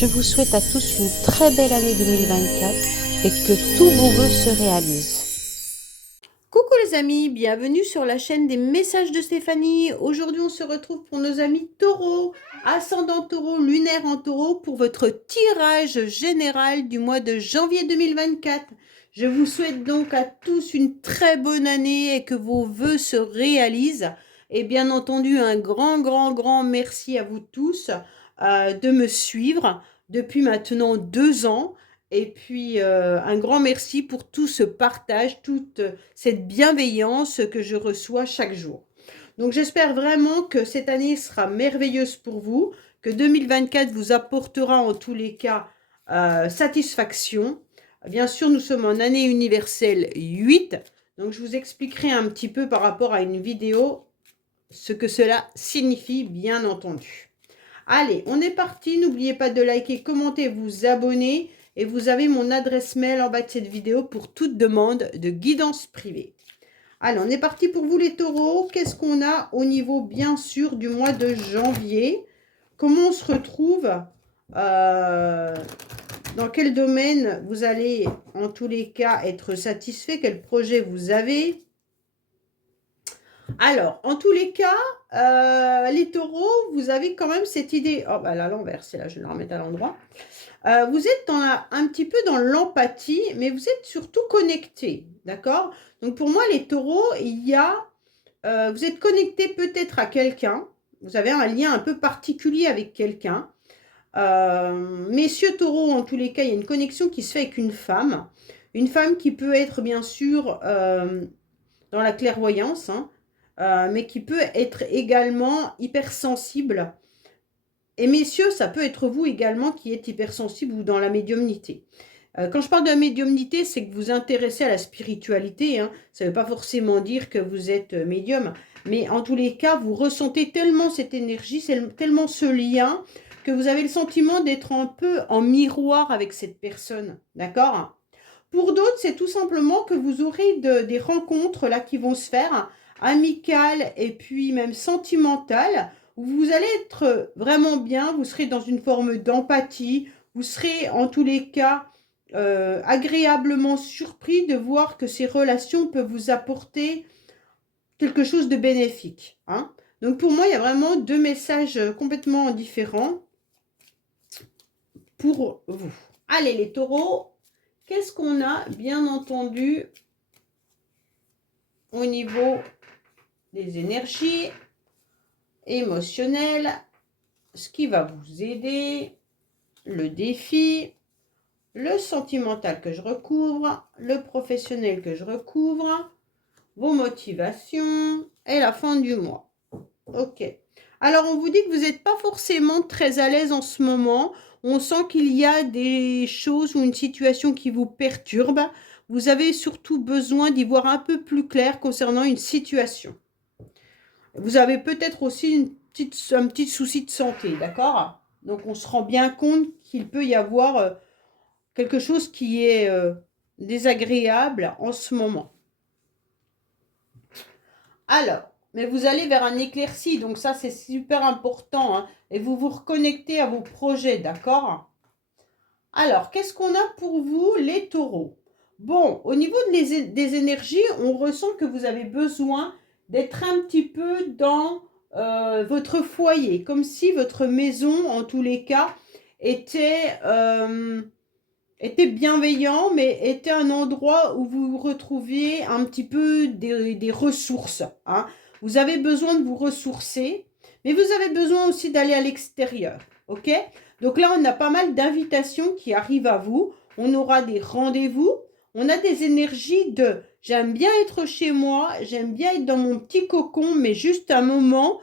Je vous souhaite à tous une très belle année 2024 et que tous vos vœux se réalisent. Coucou les amis, bienvenue sur la chaîne des messages de Stéphanie. Aujourd'hui, on se retrouve pour nos amis taureaux, ascendant taureau, lunaire en taureau, pour votre tirage général du mois de janvier 2024. Je vous souhaite donc à tous une très bonne année et que vos vœux se réalisent. Et bien entendu, un grand merci à vous tous de me suivre depuis maintenant 2 ans. Et puis, un grand merci pour tout ce partage, toute cette bienveillance que je reçois chaque jour. Donc, j'espère vraiment que cette année sera merveilleuse pour vous, que 2024 vous apportera en tous les cas satisfaction. Bien sûr, nous sommes en année universelle 8, donc je vous expliquerai un petit peu par rapport à une vidéo ce que cela signifie, bien entendu. Allez, on est parti. N'oubliez pas de liker, commenter, vous abonner. Et vous avez mon adresse mail en bas de cette vidéo pour toute demande de guidance privée. Allez, on est parti pour vous les taureaux. Qu'est-ce qu'on a au niveau, bien sûr, du mois de janvier? Comment on se retrouve? Dans quel domaine vous allez, en tous les cas, être satisfait? Quel projet vous avez? Alors, en tous les cas, les taureaux, vous avez quand même cette idée. Oh, bah là, à l'envers, c'est là, je vais la remettre à l'endroit. Vous êtes un petit peu dans l'empathie, mais vous êtes surtout connecté, d'accord? Donc, pour moi, les taureaux, vous êtes connecté peut-être à quelqu'un. Vous avez un lien un peu particulier avec quelqu'un. Messieurs taureaux, en tous les cas, il y a une connexion qui se fait avec une femme. Une femme qui peut être, bien sûr, dans la clairvoyance, hein, mais qui peut être également hypersensible. Et messieurs, ça peut être vous également qui êtes hypersensible ou dans la médiumnité. Quand je parle de la médiumnité, c'est que vous vous intéressez à la spiritualité, hein. Ça ne veut pas forcément dire que vous êtes médium, mais en tous les cas, vous ressentez tellement cette énergie, tellement ce lien, que vous avez le sentiment d'être un peu en miroir avec cette personne, d'accord? Pour d'autres, c'est tout simplement que vous aurez des rencontres là qui vont se faire, amicales et puis même sentimentales, où vous allez être vraiment bien, vous serez dans une forme d'empathie, vous serez en tous les cas agréablement surpris de voir que ces relations peuvent vous apporter quelque chose de bénéfique, hein. Donc pour moi, il y a vraiment deux messages complètement différents pour vous. Allez les taureaux, qu'est-ce qu'on a bien entendu au niveau des énergies émotionnelles, ce qui va vous aider, le défi, le sentimental que je recouvre, le professionnel que je recouvre, vos motivations et la fin du mois. Ok. Alors, on vous dit que vous n'êtes pas forcément très à l'aise en ce moment. On sent qu'il y a des choses ou une situation qui vous perturbe. Vous avez surtout besoin d'y voir un peu plus clair concernant une situation. Vous avez peut-être aussi un petit souci de santé, d'accord? Donc, on se rend bien compte qu'il peut y avoir quelque chose qui est désagréable en ce moment. Alors, mais vous allez vers un éclairci, donc ça c'est super important, hein, et vous vous reconnectez à vos projets, d'accord? Alors, qu'est-ce qu'on a pour vous, les taureaux? Bon, au niveau des énergies, on ressent que vous avez besoin d'être un petit peu dans votre foyer, comme si votre maison, en tous les cas, était bienveillant, mais était un endroit où vous retrouviez un petit peu des ressources, hein. Vous avez besoin de vous ressourcer, mais vous avez besoin aussi d'aller à l'extérieur, ok? Donc là, on a pas mal d'invitations qui arrivent à vous. On aura des rendez-vous. On a des énergies de j'aime bien être chez moi, j'aime bien être dans mon petit cocon, mais juste un moment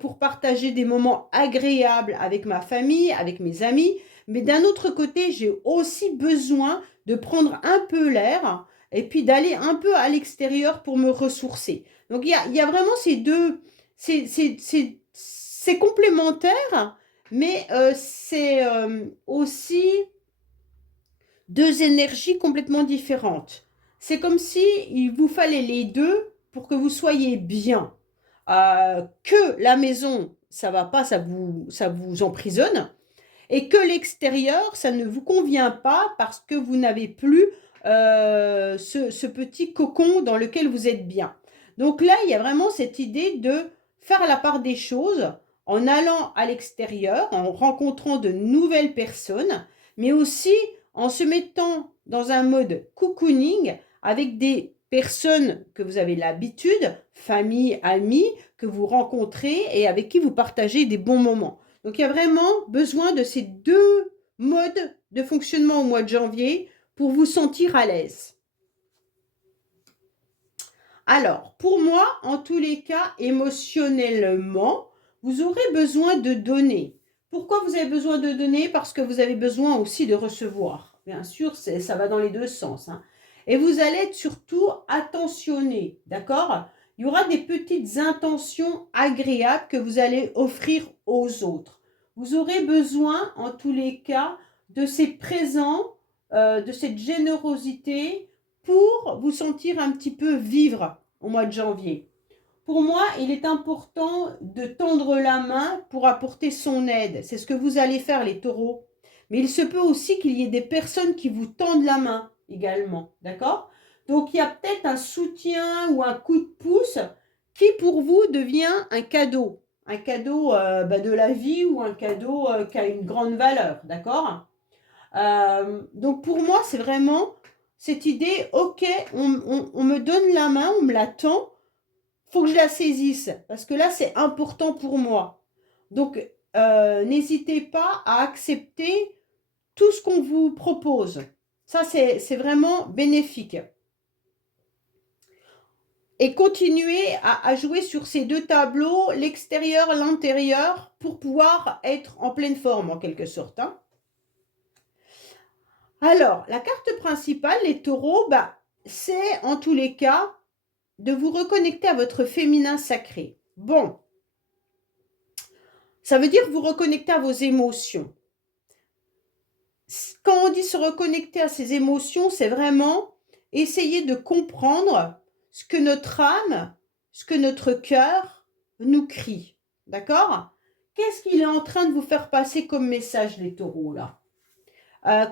pour partager des moments agréables avec ma famille, avec mes amis. Mais d'un autre côté, j'ai aussi besoin de prendre un peu l'air et puis d'aller un peu à l'extérieur pour me ressourcer. Donc il y a vraiment ces deux, c'est complémentaire, mais c'est aussi deux énergies complètement différentes. C'est comme si il vous fallait les deux pour que vous soyez bien. Que la maison, ça va pas, ça vous emprisonne. et que l'extérieur, ça ne vous convient pas parce que vous n'avez plus ce petit cocon dans lequel vous êtes bien. Donc là, il y a vraiment cette idée de faire la part des choses en allant à l'extérieur, en rencontrant de nouvelles personnes, mais aussi en se mettant dans un mode cocooning avec des personnes que vous avez l'habitude, famille, amis, que vous rencontrez et avec qui vous partagez des bons moments. Donc il y a vraiment besoin de ces deux modes de fonctionnement au mois de janvier pour vous sentir à l'aise. Alors, pour moi, en tous les cas, émotionnellement, vous aurez besoin de donner. Pourquoi vous avez besoin de donner? Parce que vous avez besoin aussi de recevoir. Bien sûr, ça va dans les deux sens, hein. Et vous allez être surtout attentionné, d'accord? Il y aura des petites intentions agréables que vous allez offrir aux autres. Vous aurez besoin, en tous les cas, de ces présents, de cette générosité pour vous sentir un petit peu vivre au mois de janvier. Pour moi, il est important de tendre la main pour apporter son aide. C'est ce que vous allez faire, les taureaux. Mais il se peut aussi qu'il y ait des personnes qui vous tendent la main également. D'accord? Donc, il y a peut-être un soutien ou un coup de pouce qui, pour vous, devient un cadeau. Un cadeau de la vie ou un cadeau qui a une grande valeur. D'accord? Donc, pour moi, c'est vraiment cette idée, ok, on me donne la main, on me la tend, faut que je la saisisse, parce que là, c'est important pour moi. Donc, n'hésitez pas à accepter tout ce qu'on vous propose. Ça, c'est vraiment bénéfique. Et continuez à jouer sur ces deux tableaux, l'extérieur, l'intérieur, pour pouvoir être en pleine forme, en quelque sorte, hein. Alors, la carte principale, les taureaux, c'est en tous les cas de vous reconnecter à votre féminin sacré. Bon, ça veut dire vous reconnecter à vos émotions. Quand on dit se reconnecter à ses émotions, c'est vraiment essayer de comprendre ce que notre âme, ce que notre cœur nous crie. D'accord? Qu'est-ce qu'il est en train de vous faire passer comme message, les taureaux, là?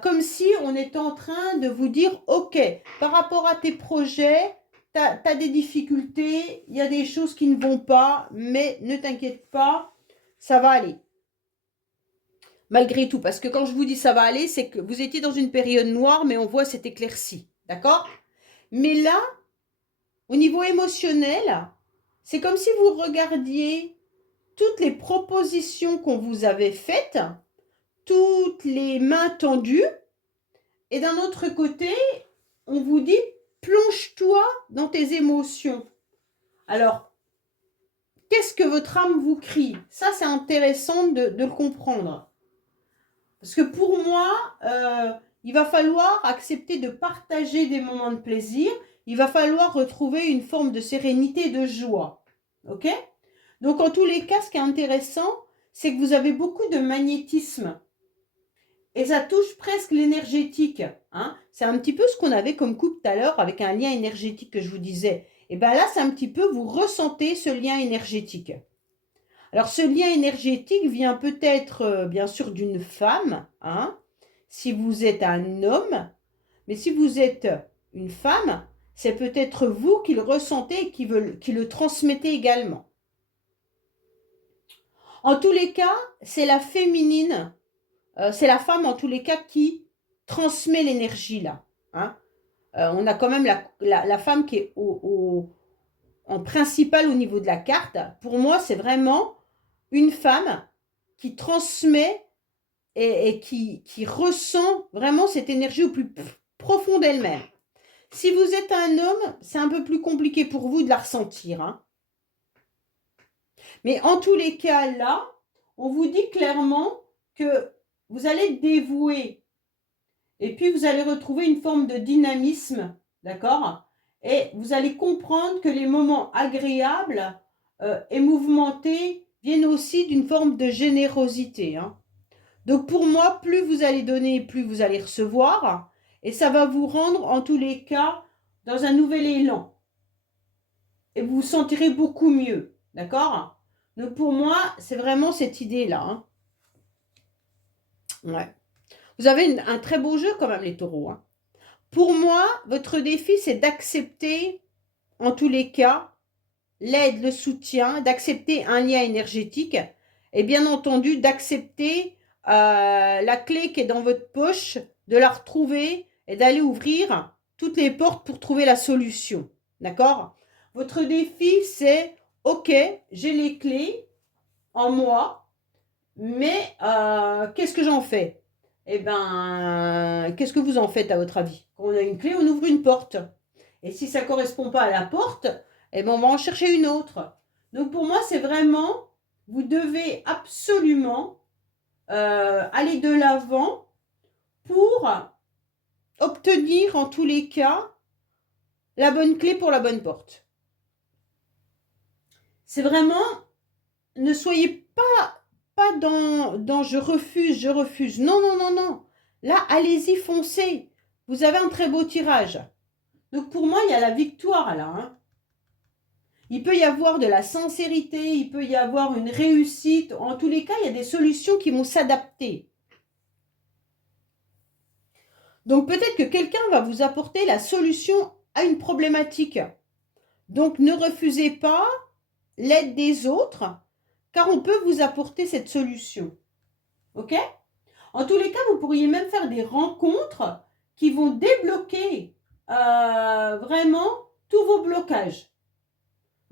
Comme si on était en train de vous dire, ok, par rapport à tes projets, tu as des difficultés, il y a des choses qui ne vont pas, mais ne t'inquiète pas, ça va aller. Malgré tout, parce que quand je vous dis ça va aller, c'est que vous étiez dans une période noire, mais on voit cette éclaircie, d'accord? Mais là, au niveau émotionnel, c'est comme si vous regardiez toutes les propositions qu'on vous avait faites, toutes les mains tendues, et d'un autre côté, on vous dit, plonge-toi dans tes émotions. Alors, qu'est-ce que votre âme vous crie? Ça, c'est intéressant de le comprendre. Parce que pour moi, il va falloir accepter de partager des moments de plaisir. Il va falloir retrouver une forme de sérénité et de joie. Ok? Donc, en tous les cas, ce qui est intéressant, c'est que vous avez beaucoup de magnétisme. Et ça touche presque l'énergétique, hein. C'est un petit peu ce qu'on avait comme coup tout à l'heure avec un lien énergétique que je vous disais. Et bien là, c'est un petit peu, vous ressentez ce lien énergétique. Alors, ce lien énergétique vient peut-être, bien sûr, d'une femme, hein, si vous êtes un homme. Mais si vous êtes une femme, c'est peut-être vous qui le ressentez et qui le transmettez également. En tous les cas, c'est la féminine. C'est la femme, en tous les cas, qui transmet l'énergie, là, hein. On a quand même la femme qui est en principal au niveau de la carte. Pour moi, c'est vraiment une femme qui transmet et qui ressent vraiment cette énergie au plus profond d'elle-même. Si vous êtes un homme, c'est un peu plus compliqué pour vous de la ressentir, hein. Mais en tous les cas, là, on vous dit clairement que vous allez être dévoué. Et puis, vous allez retrouver une forme de dynamisme, d'accord? Et vous allez comprendre que les moments agréables et mouvementés viennent aussi d'une forme de générosité, hein. Donc, pour moi, plus vous allez donner, plus vous allez recevoir. Et ça va vous rendre, en tous les cas, dans un nouvel élan. Et vous vous sentirez beaucoup mieux, d'accord? Donc, pour moi, c'est vraiment cette idée-là, hein. Ouais. Vous avez un très beau jeu quand même, les taureaux, hein. Pour moi, votre défi, c'est d'accepter, en tous les cas, l'aide, le soutien, d'accepter un lien énergétique et bien entendu d'accepter la clé qui est dans votre poche, de la retrouver et d'aller ouvrir toutes les portes pour trouver la solution. D'accord? Votre défi, c'est, ok, j'ai les clés en moi, mais qu'est-ce que j'en fais? Eh ben, qu'est-ce que vous en faites à votre avis? Quand on a une clé, on ouvre une porte. Et si ça ne correspond pas à la porte, eh ben, on va en chercher une autre. Donc pour moi, c'est vraiment, vous devez absolument aller de l'avant pour obtenir en tous les cas la bonne clé pour la bonne porte. C'est vraiment, ne soyez pas dans je refuse, je refuse. Non, non, non, non. Là, allez-y, foncez. Vous avez un très beau tirage. Donc pour moi, il y a la victoire là, hein. Il peut y avoir de la sincérité, il peut y avoir une réussite. En tous les cas, il y a des solutions qui vont s'adapter. Donc peut-être que quelqu'un va vous apporter la solution à une problématique. Donc ne refusez pas l'aide des autres, car on peut vous apporter cette solution. Ok? En tous les cas, vous pourriez même faire des rencontres qui vont débloquer vraiment tous vos blocages.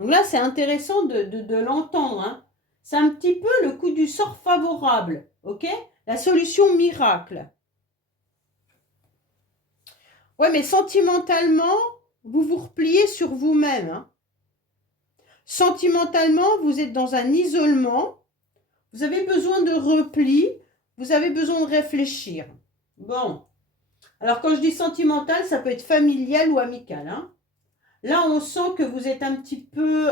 Donc là, c'est intéressant de l'entendre, hein. C'est un petit peu le coup du sort favorable, ok? La solution miracle. Ouais, mais sentimentalement, vous vous repliez sur vous-même, hein. Sentimentalement, vous êtes dans un isolement, vous avez besoin de repli, vous avez besoin de réfléchir. Bon, alors quand je dis sentimental, ça peut être familial ou amical, hein. Là, on sent que vous êtes un petit peu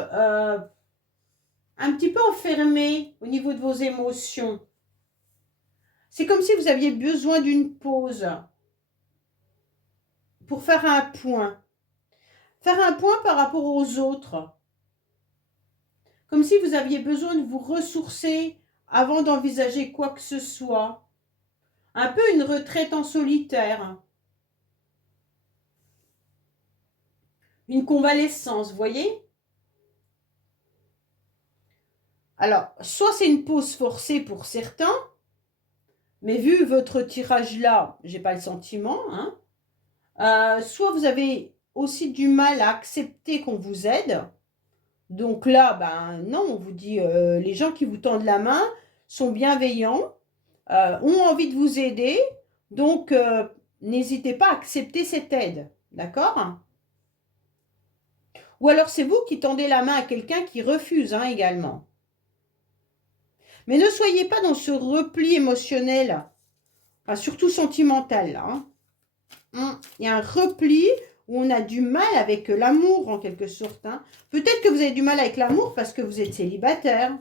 enfermé au niveau de vos émotions. C'est comme si vous aviez besoin d'une pause pour faire un point. Faire un point par rapport aux autres. Comme si vous aviez besoin de vous ressourcer avant d'envisager quoi que ce soit. Un peu une retraite en solitaire. Une convalescence, vous voyez? Alors, soit c'est une pause forcée pour certains, mais vu votre tirage là, j'ai pas le sentiment, hein. Soit vous avez aussi du mal à accepter qu'on vous aide. Donc là, ben non, on vous dit, les gens qui vous tendent la main sont bienveillants, ont envie de vous aider, donc n'hésitez pas à accepter cette aide, d'accord? Ou alors c'est vous qui tendez la main à quelqu'un qui refuse, hein, également. Mais ne soyez pas dans ce repli émotionnel, enfin, surtout sentimental, là, hein. Il y a un repli où on a du mal avec l'amour, en quelque sorte, hein. Peut-être que vous avez du mal avec l'amour parce que vous êtes célibataire.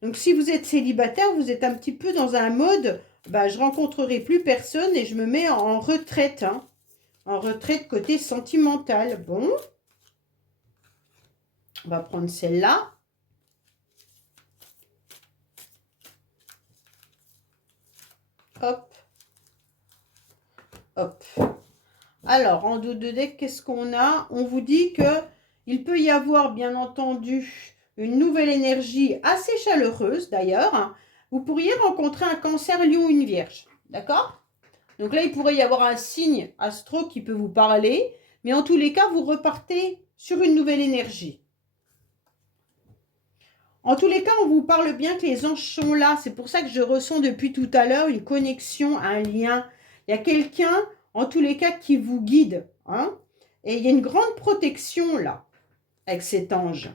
Donc, si vous êtes célibataire, vous êtes un petit peu dans un mode, bah, je rencontrerai plus personne et je me mets en retraite, hein. En retraite côté sentimental. Bon. On va prendre celle-là. Hop. Hop. Alors, en dos de deck, qu'est-ce qu'on a? On vous dit que il peut y avoir, bien entendu, une nouvelle énergie assez chaleureuse, d'ailleurs. Vous pourriez rencontrer un cancer, lion, une vierge. D'accord? Donc là, il pourrait y avoir un signe astro qui peut vous parler. Mais en tous les cas, vous repartez sur une nouvelle énergie. En tous les cas, on vous parle bien que les anges sont là. C'est pour ça que je ressens depuis tout à l'heure une connexion, un lien. Il y a quelqu'un, en tous les cas, qui vous guide, hein. Et il y a une grande protection là, avec cet ange.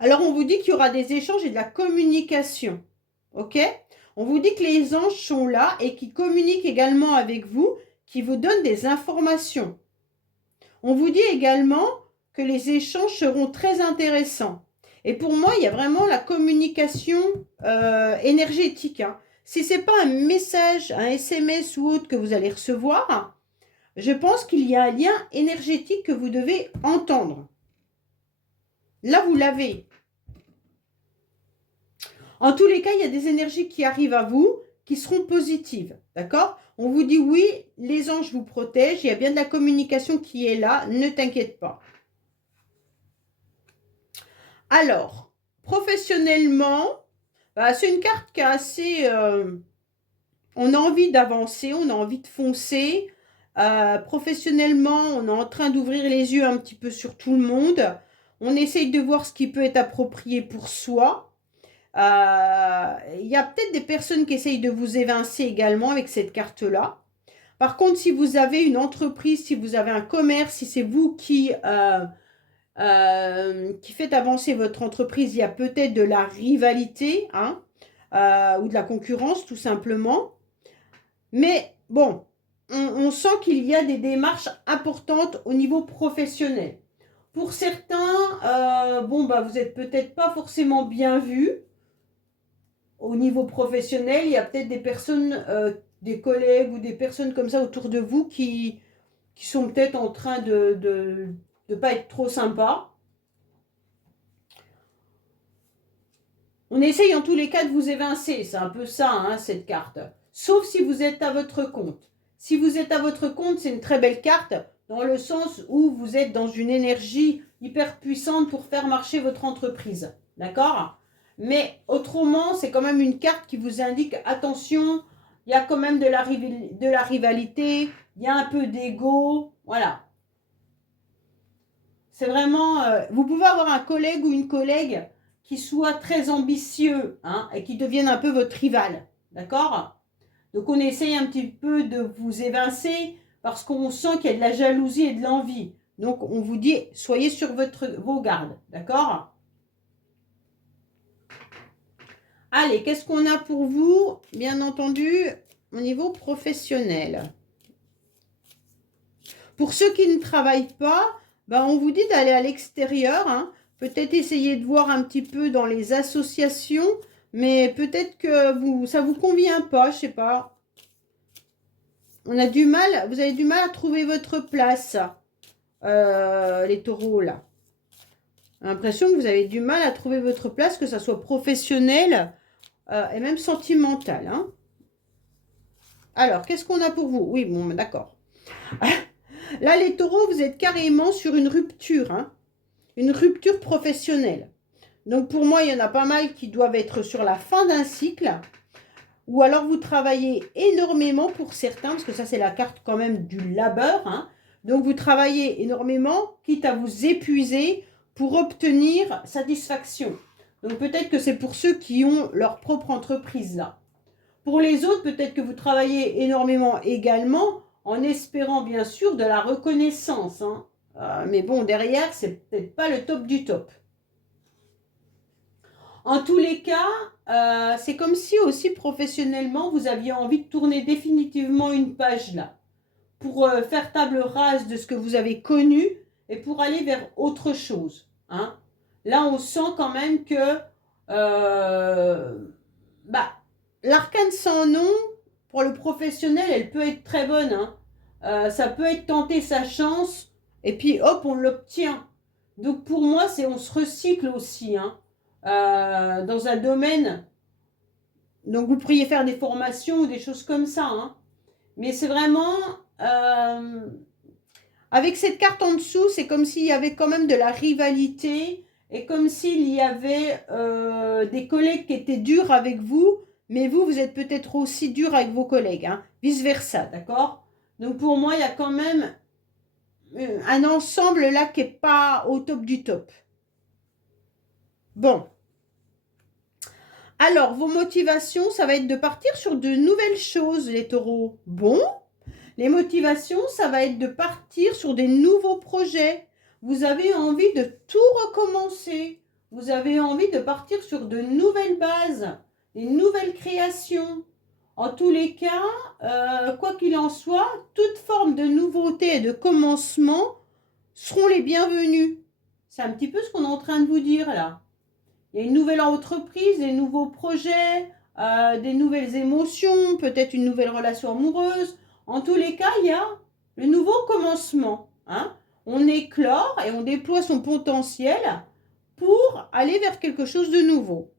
Alors, on vous dit qu'il y aura des échanges et de la communication. Ok? On vous dit que les anges sont là et qui communiquent également avec vous, qui vous donnent des informations. On vous dit également que les échanges seront très intéressants. Et pour moi, il y a vraiment la communication énergétique, hein. Si ce n'est pas un message, un SMS ou autre que vous allez recevoir, je pense qu'il y a un lien énergétique que vous devez entendre. Là, vous l'avez. En tous les cas, il y a des énergies qui arrivent à vous qui seront positives, d'accord? On vous dit oui, les anges vous protègent, il y a bien de la communication qui est là, ne t'inquiète pas. Alors, professionnellement, bah, c'est une carte qui est assez... on a envie d'avancer, on a envie de foncer. Professionnellement, on est en train d'ouvrir les yeux un petit peu sur tout le monde. On essaye de voir ce qui peut être approprié pour soi. Il y a peut-être des personnes qui essayent de vous évincer également avec cette carte-là. Par contre, si vous avez une entreprise, si vous avez un commerce, si c'est vous qui faites avancer votre entreprise, il y a peut-être de la rivalité, hein, ou de la concurrence tout simplement. Mais bon, on sent qu'il y a des démarches importantes au niveau professionnel. Pour certains, bon, bah, vous n'êtes peut-être pas forcément bien vu au niveau professionnel. Il y a peut-être des personnes, des collègues ou des personnes comme ça autour de vous qui sont peut-être en train de pas être trop sympas. On essaye en tous les cas de vous évincer, c'est un peu ça, hein, cette carte. Sauf si vous êtes à votre compte. Si vous êtes à votre compte, c'est une très belle carte, dans le sens où vous êtes dans une énergie hyper puissante pour faire marcher votre entreprise. D'accord? Mais autrement, c'est quand même une carte qui vous indique, attention, il y a quand même de la rivalité, il y a un peu d'ego, voilà. C'est vraiment... vous pouvez avoir un collègue ou une collègue qui soit très ambitieux, hein, et qui devienne un peu votre rival. D'accord? Donc on essaye un petit peu de vous évincer parce qu'on sent qu'il y a de la jalousie et de l'envie. Donc on vous dit, soyez sur vos gardes. D'accord? Allez, qu'est-ce qu'on a pour vous? Bien entendu, au niveau professionnel. Pour ceux qui ne travaillent pas, ben on vous dit d'aller à l'extérieur, hein. Peut-être essayer de voir un petit peu dans les associations, mais peut-être que ça vous convient pas, je sais pas. Vous avez du mal à trouver votre place, les taureaux, là. J'ai l'impression que vous avez du mal à trouver votre place, que ça soit professionnel et même sentimental, hein. Alors, qu'est-ce qu'on a pour vous? Oui, bon, d'accord. Là, les taureaux, vous êtes carrément sur une rupture, hein. Une rupture professionnelle. Donc, pour moi, il y en a pas mal qui doivent être sur la fin d'un cycle. Ou alors, vous travaillez énormément pour certains, parce que ça, c'est la carte quand même du labeur, hein. Donc, vous travaillez énormément, quitte à vous épuiser pour obtenir satisfaction. Donc, peut-être que c'est pour ceux qui ont leur propre entreprise, là. Pour les autres, peut-être que vous travaillez énormément également, en espérant, bien sûr, de la reconnaissance, hein. Mais bon, derrière, c'est peut-être pas le top du top. En tous les cas, c'est comme si aussi professionnellement, vous aviez envie de tourner définitivement une page là, pour faire table rase de ce que vous avez connu et pour aller vers autre chose, hein. Là, on sent quand même que bah, l'arcane sans nom, pour le professionnel, elle peut être très bonne, hein. Ça peut être tenter sa chance et puis hop, on l'obtient. Donc pour moi, on se recycle aussi, hein, dans un domaine. Donc vous pourriez faire des formations ou des choses comme ça, hein. Mais c'est vraiment... avec cette carte en dessous, c'est comme s'il y avait quand même de la rivalité et comme s'il y avait des collègues qui étaient durs avec vous, mais vous êtes peut-être aussi dur avec vos collègues, hein, vice-versa, d'accord? Donc pour moi, il y a quand même un ensemble là qui n'est pas au top du top. Bon. Alors, vos motivations, ça va être de partir sur de nouvelles choses, les taureaux. Bon. Les motivations, ça va être de partir sur des nouveaux projets. Vous avez envie de tout recommencer. Vous avez envie de partir sur de nouvelles bases, des nouvelles créations. En tous les cas, quoi qu'il en soit, toute forme de nouveauté et de commencement seront les bienvenus. C'est un petit peu ce qu'on est en train de vous dire là. Il y a une nouvelle entreprise, des nouveaux projets, des nouvelles émotions, peut-être une nouvelle relation amoureuse. En tous les cas, il y a le nouveau commencement, hein. On éclore et on déploie son potentiel pour aller vers quelque chose de nouveau.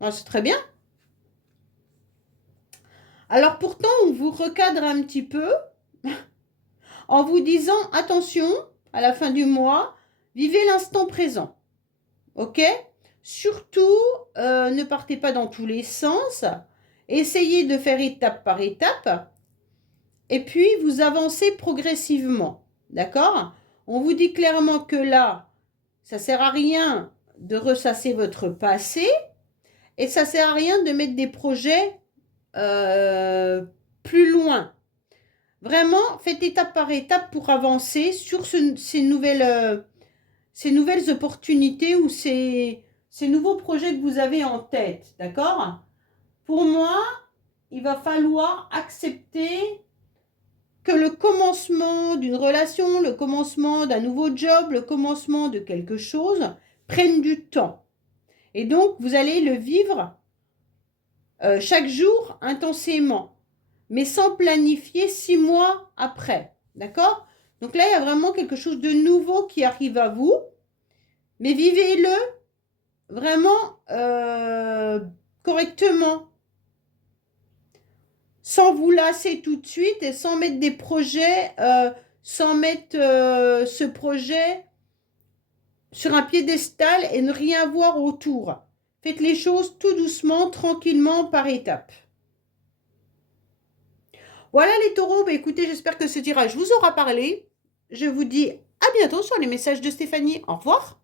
Ah, c'est très bien. Alors pourtant, on vous recadre un petit peu en vous disant, attention, à la fin du mois, vivez l'instant présent. OK? Surtout, ne partez pas dans tous les sens. Essayez de faire étape par étape. Et puis, vous avancez progressivement. D'accord? On vous dit clairement que là, ça ne sert à rien de ressasser votre passé et ça ne sert à rien de mettre des projets plus loin. Vraiment, faites étape par étape pour avancer sur ces nouvelles opportunités ou ces nouveaux projets que vous avez en tête. D'accord? Pour moi, il va falloir accepter que le commencement d'une relation, le commencement d'un nouveau job, le commencement de quelque chose prenne du temps. Et donc, vous allez le vivre chaque jour intensément, mais sans planifier 6 mois après. D'accord? Donc là, il y a vraiment quelque chose de nouveau qui arrive à vous, mais vivez-le vraiment correctement, sans vous lasser tout de suite et sans mettre des projets, sans mettre ce projet sur un piédestal et ne rien voir autour. Faites les choses tout doucement, tranquillement, par étapes. Voilà les taureaux, bah écoutez, j'espère que ce tirage vous aura parlé. Je vous dis à bientôt sur les messages de Stéphanie. Au revoir.